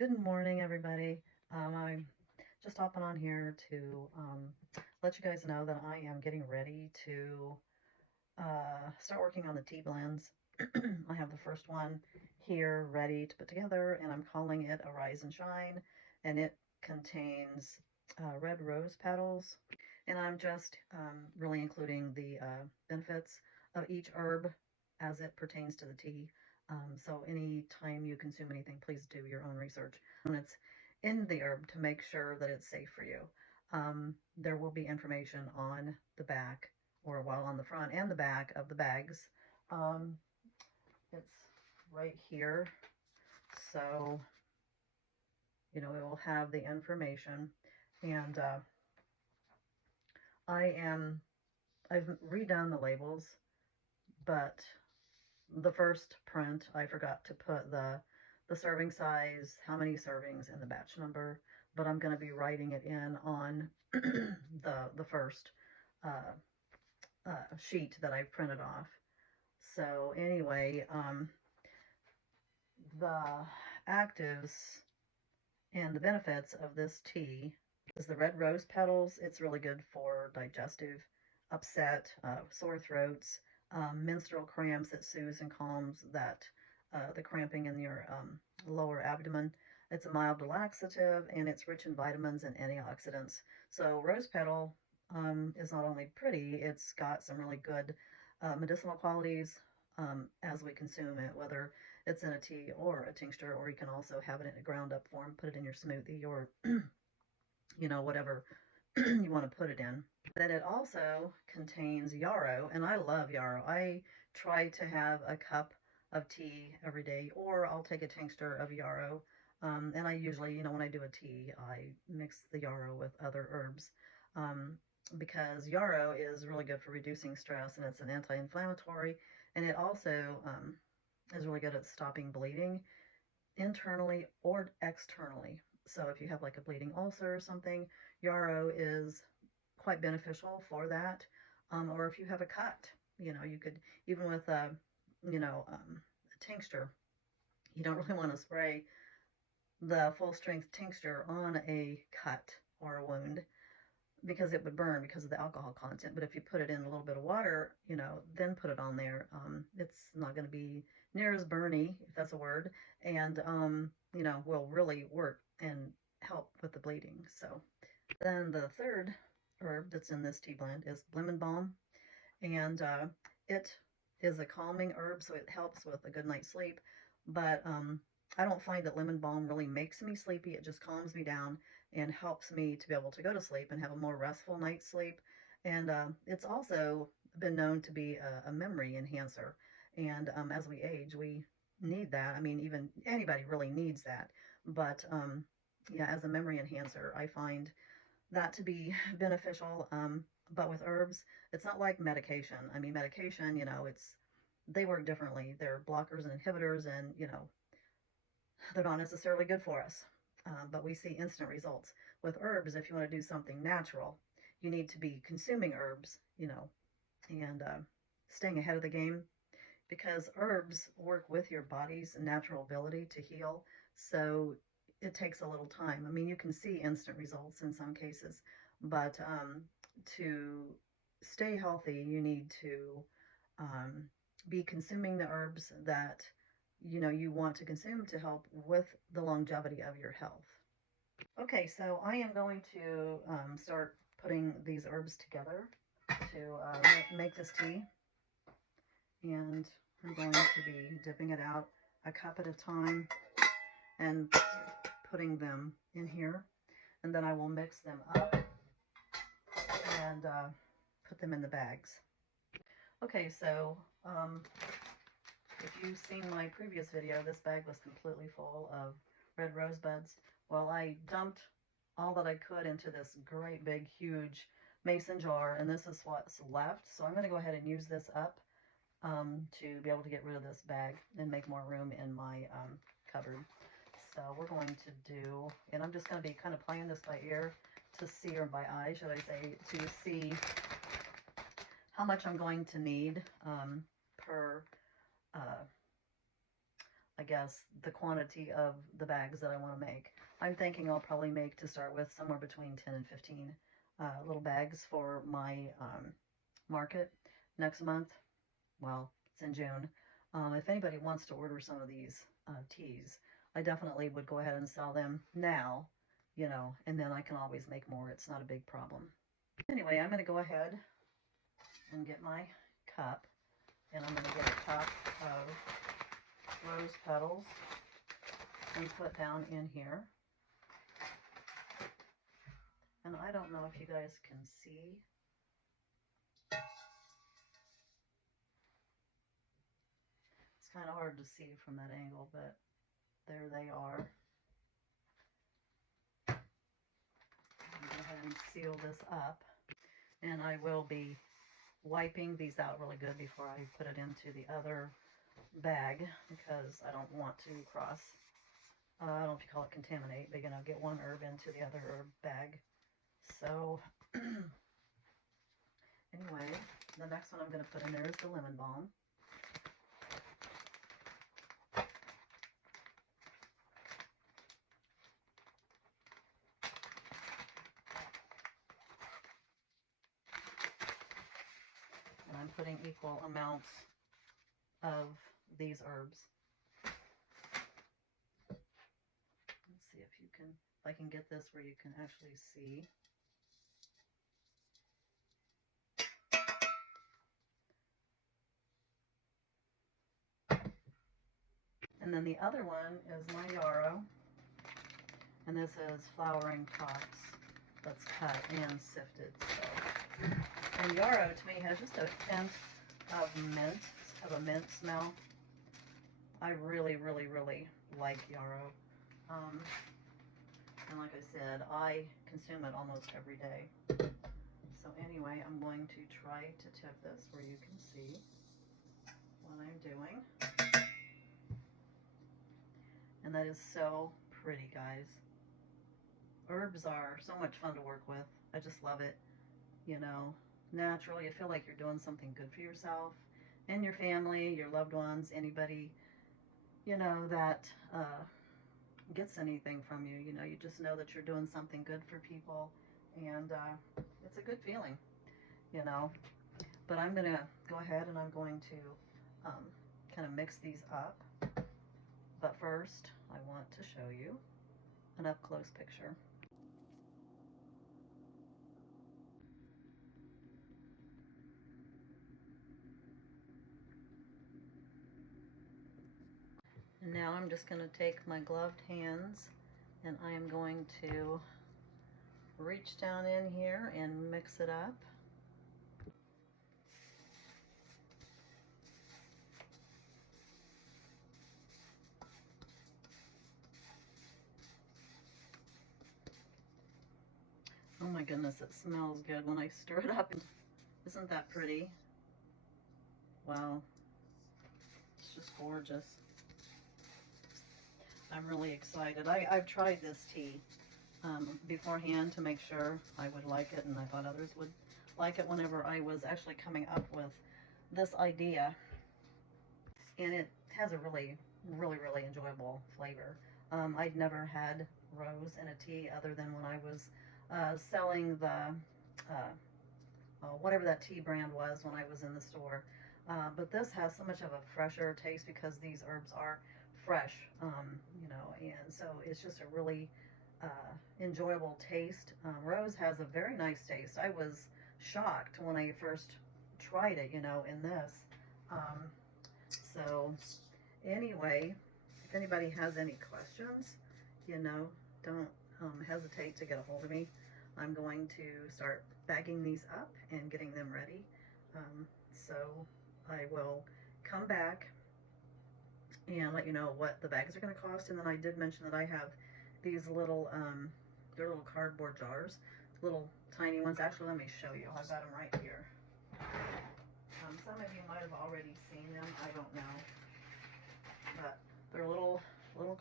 Good morning, everybody. I'm just hopping on here to let you guys know that I am getting ready to start working on the tea blends. I have the first one here ready to put together, and I'm calling it a Rise and Shine, and it contains red rose petals. And I'm just really including the benefits of each herb as it pertains to the tea. So anytime you consume anything, please do your own research. And it's in the herb to make sure that it's safe for you. There will be information on the back, or well, on the front and the back of the bags. Um, it's right here. So, it will have the information. And I've redone the labels, but the first print, I forgot to put the serving size, how many servings, and the batch number, but I'm going to be writing it in on the first uh, sheet that I printed off. So anyway, the actives and the benefits of this tea is the red rose petals. It's really good for digestive upset, sore throats, menstrual cramps. It soothes and calms the cramping in your lower abdomen. It's a mild laxative, and it's rich in vitamins and antioxidants. So rose petal is not only pretty, it's got some really good medicinal qualities as we consume it, whether it's in a tea or a tincture, or you can also have it in a ground up form, put it in your smoothie, or whatever you want to put it in. Then it also contains yarrow, and I love yarrow. I try to have a cup of tea every day, or I'll take a tincture of yarrow. And I usually, when I do a tea, I mix the yarrow with other herbs. Because yarrow is really good for reducing stress, and it's an anti-inflammatory, and it also is really good at stopping bleeding internally or externally. So if you have like a bleeding ulcer or something, yarrow is quite beneficial for that. Or if you have a cut, you could, even with a tincture, you don't really want to spray the full strength tincture on a cut or a wound, because it would burn because of the alcohol content. But if you put it in a little bit of water, then put it on there, it's not going to be near as burny, if that's a word, and, will really work and help with the bleeding. So then the third herb that's in this tea blend is lemon balm, and it is a calming herb, so it helps with a good night's sleep. But I don't find that lemon balm really makes me sleepy. It just calms me down and helps me to be able to go to sleep and have a more restful night's sleep. And it's also been known to be a memory enhancer. And as we age, we need that. I mean, even anybody really needs that. But yeah, as a memory enhancer, I find that to be beneficial. But with herbs, it's not like medication. I mean, medication, they work differently. They're blockers and inhibitors, and they're not necessarily good for us. But we see instant results. With herbs, if you want to do something natural, you need to be consuming herbs, and staying ahead of the game, because herbs work with your body's natural ability to heal. So it takes a little time. I mean, you can see instant results in some cases, but to stay healthy, you need to be consuming the herbs that you want to consume to help with the longevity of your health. Okay, so I am going to start putting these herbs together to make this tea, and I'm going to be dipping it out a cup at a time and putting them in here, and then I will mix them up and put them in the bags. Okay, so if you've seen my previous video, this bag was completely full of red rosebuds. Well, I dumped all that I could into this great big huge mason jar, and this is what's left. So I'm going to go ahead and use this up to be able to get rid of this bag and make more room in my cupboard. So we're going to do, and I'm just going to be kind of playing this by ear to see, or by eye, should I say, to see how much I'm going to need per I guess, the quantity of the bags that I want to make. I'm thinking I'll probably make, to start with, somewhere between 10 and 15 little bags for my market next month. Well, it's in June. If anybody wants to order some of these teas, I definitely would go ahead and sell them now, you know, and then I can always make more. It's not a big problem. Anyway, I'm going to go ahead and get my cup, and I'm going to get a cup of rose petals and put down in here. And I don't know if you guys can see. It's kind of hard to see from that angle, but there they are. I'm going to go ahead and seal this up. And I will be wiping these out really good before I put it into the other bag, because I don't want to cross, I don't know if you call it contaminate, but you know, get one herb into the other herb bag. So anyway, the next one I'm going to put in there is the lemon balm. And I'm putting equal amounts of these herbs. Let's see if you can, if I can get this where you can actually see. And then the other one is my yarrow, and this is flowering tops that's cut and sifted. So, and yarrow to me has just a hint of mint, of a mint smell. I really, really, really like yarrow. And like I said, I consume it almost every day. So anyway, I'm going to try to tip this where you can see what I'm doing. And that is so pretty, guys. Herbs are so much fun to work with. I just love it. You know, natural. You feel like you're doing something good for yourself and your family, your loved ones, anybody, you know, that gets anything from you. You know, you just know that you're doing something good for people, and it's a good feeling, you know. But I'm going to go ahead and I'm going to kind of mix these up. But first, I want to show you an up-close picture. And now I'm just going to take my gloved hands and I am going to reach down in here and mix it up. Oh my goodness, it smells good when I stir it up. Isn't that pretty? Wow. It's just gorgeous. I'm really excited. I've tried this tea beforehand to make sure I would like it, and I thought others would like it whenever I was actually coming up with this idea. And it has a really, really, really enjoyable flavor. I'd never had rose in a tea other than when I was selling the whatever that tea brand was when I was in the store. But this has so much of a fresher taste because these herbs are fresh, you know, and so it's just a really enjoyable taste. Rose has a very nice taste. I was shocked when I first tried it, you know, in this. So anyway, if anybody has any questions, you know, don't hesitate to get a hold of me. I'm going to start bagging these up and getting them ready. So I will come back and let you know what the bags are going to cost. And then I did mention that I have these little, they're little cardboard jars, little tiny ones. Actually, let me show you. I've got them right here. Some of you might have already seen them. I don't know. But they're little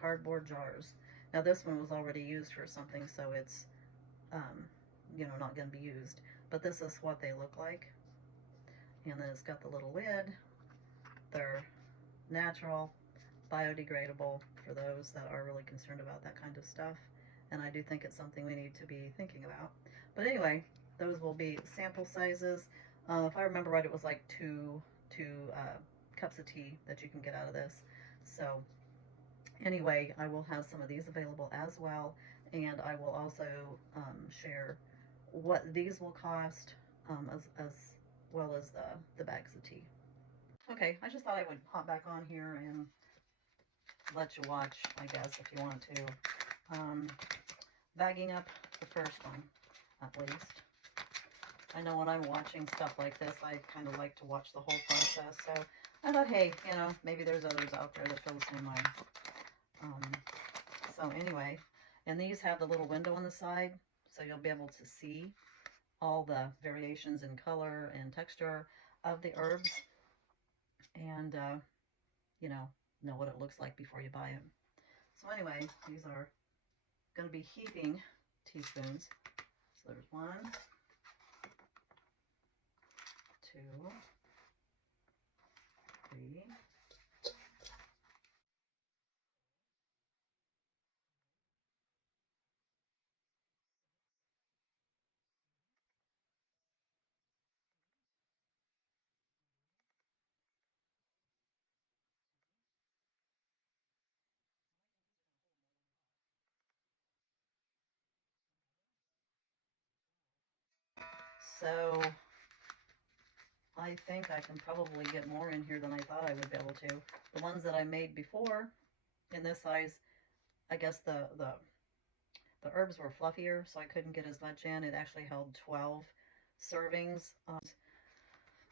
cardboard jars. Now this one was already used for something, so it's you know, not going to be used. But this is what they look like. And then it's got the little lid. They're natural. biodegradable for those that are really concerned about that kind of stuff. And I do think it's something we need to be thinking about. But anyway, those will be sample sizes. If I remember right, it was like two cups of tea that you can get out of this. So anyway, I will have some of these available as well, and I will also share what these will cost, as well as the bags of tea. Okay, I just thought I would hop back on here and let you watch, I guess, if you want to. Bagging up the first one, at least. I know when I'm watching stuff like this, I kind of like to watch the whole process. So I thought, hey, you know, maybe there's others out there that feel the same way. So anyway, and these have the little window on the side, so you'll be able to see all the variations in color and texture of the herbs, and you know what it looks like before you buy it. So anyway, these are going to be heaping teaspoons. So there's 1, 2, 3. So I think I can probably get more in here than I thought I would be able to. The ones that I made before in this size, I guess the herbs were fluffier, so I couldn't get as much in. It actually held 12 servings.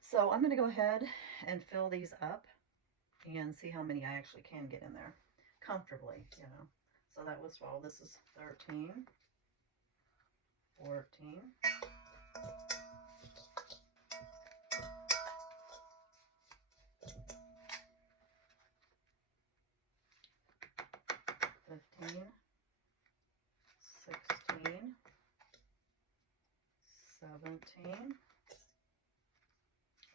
So I'm going to go ahead and fill these up and see how many I actually can get in there comfortably, you know. So that was 12. This is 13, 14, 15, 16, 17,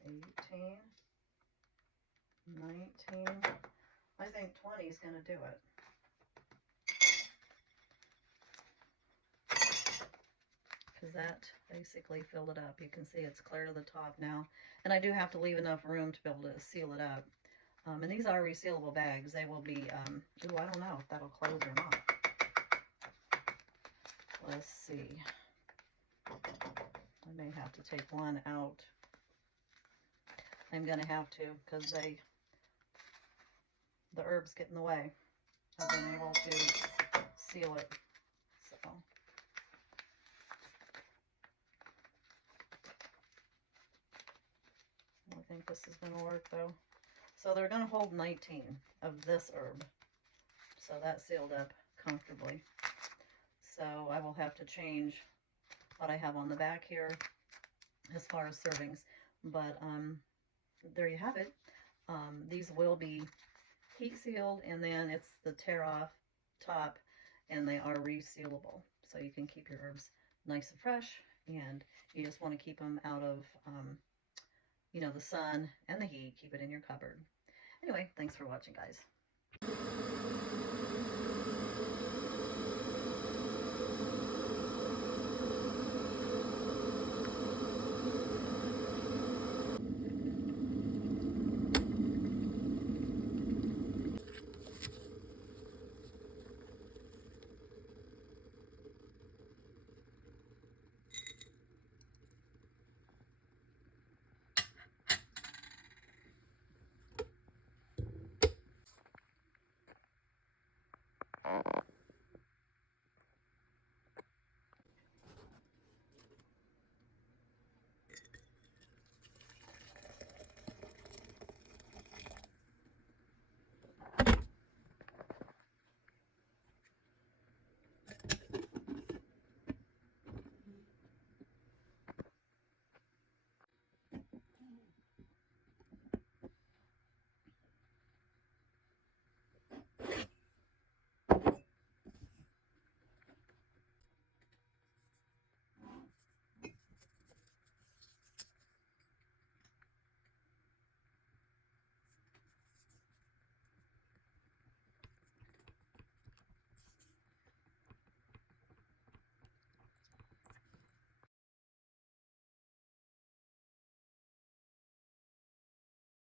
18, 19. I think 20 is going to do it. Because that basically filled it up. You can see it's clear to the top now. And I do have to leave enough room to be able to seal it up. And these are resealable bags. They will be, ooh, I don't know if that'll close or not. Let's see. I may have to take one out. I'm going to have to, because the herbs get in the way of being able to seal it. So I think this is going to work though. So they're going to hold 19 of this herb. So that sealed up comfortably. So I will have to change what I have on the back here as far as servings. But there you have it. These will be heat sealed, and then it's the tear off top, and they are resealable. So you can keep your herbs nice and fresh, and you just want to keep them out of you know, the sun and the heat. Keep it in your cupboard. Anyway, thanks for watching, guys.